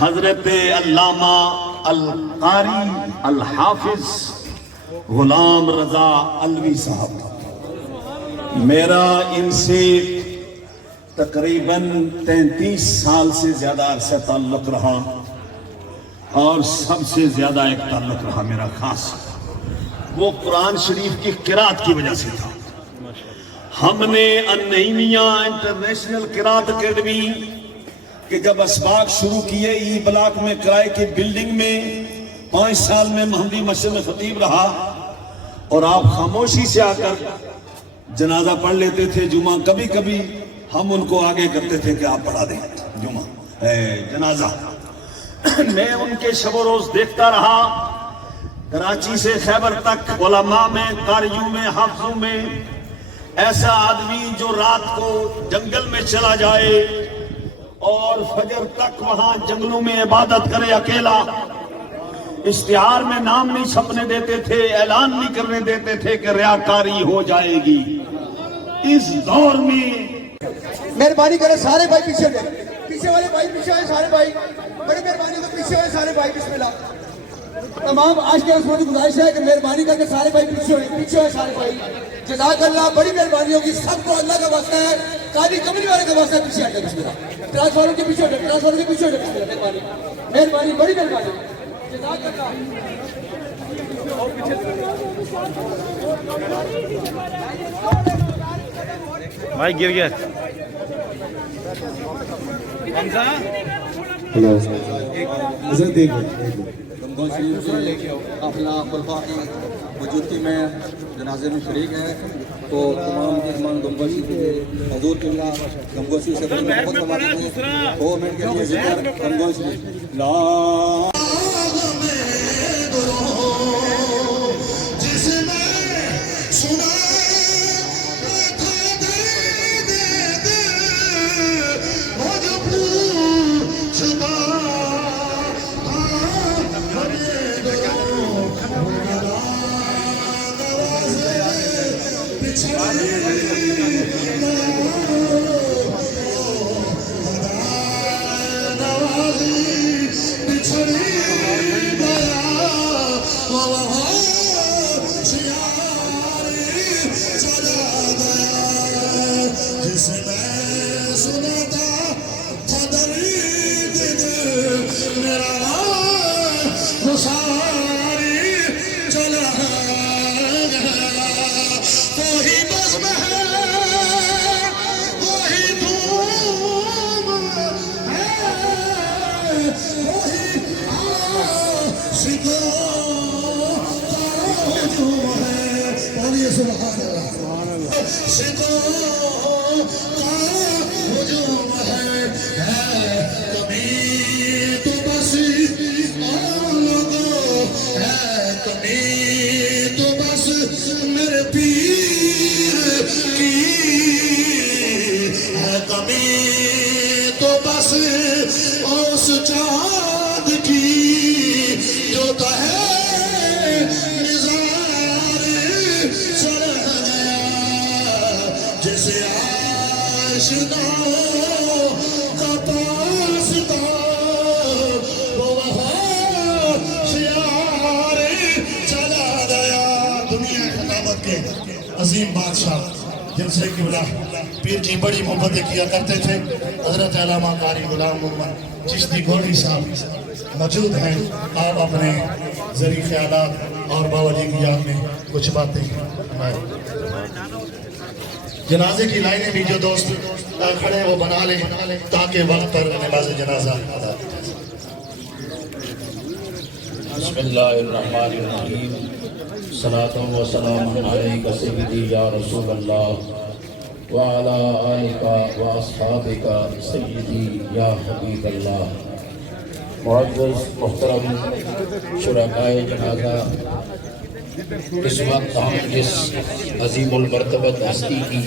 حضرت علامہ القاری الحافظ غلام رضا الوی صاحب، میرا ان سے تقریباً 33 سال سے زیادہ عرصہ تعلق رہا، اور سب سے زیادہ ایک تعلق رہا میرا خاص، وہ قرآن شریف کی قرات کی وجہ سے تھا۔ ہم نے النعیمیہ انٹرنیشنل قرات اکیڈمی کہ جب اسباق شروع کیے ای بلاک میں کرائے کی بلڈنگ میں 5 سال میں محمدی مسجد میں خطیب رہا، اور آپ خاموشی سے آ کر جنازہ پڑھ لیتے تھے جمعہ، کبھی کبھی ہم ان کو آگے کرتے تھے کہ آپ پڑھا دیں جمعہ جنازہ۔ میں ان کے شب و روز دیکھتا رہا، کراچی سے خیبر تک علماء میں، قاریوں میں، حافظوں میں، ایسا آدمی جو رات کو جنگل میں چلا جائے اور فجر تک وہاں جنگلوں میں عبادت کرے اکیلا، اشتہار میں نام نہیں چھپنے دیتے تھے، اعلان نہیں کرنے دیتے تھے کہ ریاکاری ہو جائے گی۔ اس دور میں مہربانی کرے سارے بھائی پیچھے دیں، پیچھے والے بھائی پیچھے آئے، سارے بھائی بڑی مہربانی تو پیچھے ہوئے سارے بھائی، بسم اللہ۔ تمام آج کے رسموں کی گزارش ہے کہ مہربانی کر کے سارے بھائی پیچھے ہوئے سارے بھائی، جزاک اللہ، بڑی مہربانی ہوگی، سب کو اللہ کا واسطہ ہے، قادری قمری والے کا واسطہ ہے، پیچھے آئے بسم اللہ، ٹراس والوں کے پیچھے ہوئے، ٹراس والوں کے پیچھے ہوئے، بسم اللہ، مہربانی، بڑی مہربانی، جزاک اللہ۔ بھائی گر گیا حضرت دیکھ اپنا خلفاء کی موجودگی میں جنازے میں شریک ہیں، تو تمام مہمان گنگوسی کے حضور قبلہ گنگوسی سے بڑی محبت فرماتے ہیں، 2 منٹ کے لیے ذکر گنگوسی لا عظیم بادشاہ جن سے قبلہ پیر کی بڑی محبتیں کیا کرتے تھے، حضرت علامہ قاری غلام محمد چشتی گھوڑی صاحب موجود ہیں۔ آپ اپنے ذریع خیالات اور بابا جی کی یاد میں کچھ باتیں جنازے کی لائنیں بھی جو دوست کھڑے ہیں وہ بنا لیں تاکہ وقت پر نماز جنازہ ادا کیا جائے۔ بسم اللہ الرحمن الرحیم، صلاۃ و سلام علیک سیدی یا رسول اللہ وعلی آلک و اصحابک سیدی یا حبیب اللہ۔ معزز محترم شرکائے جنازہ، اس وقت ہم جس عظیم المرتبت ہستی کی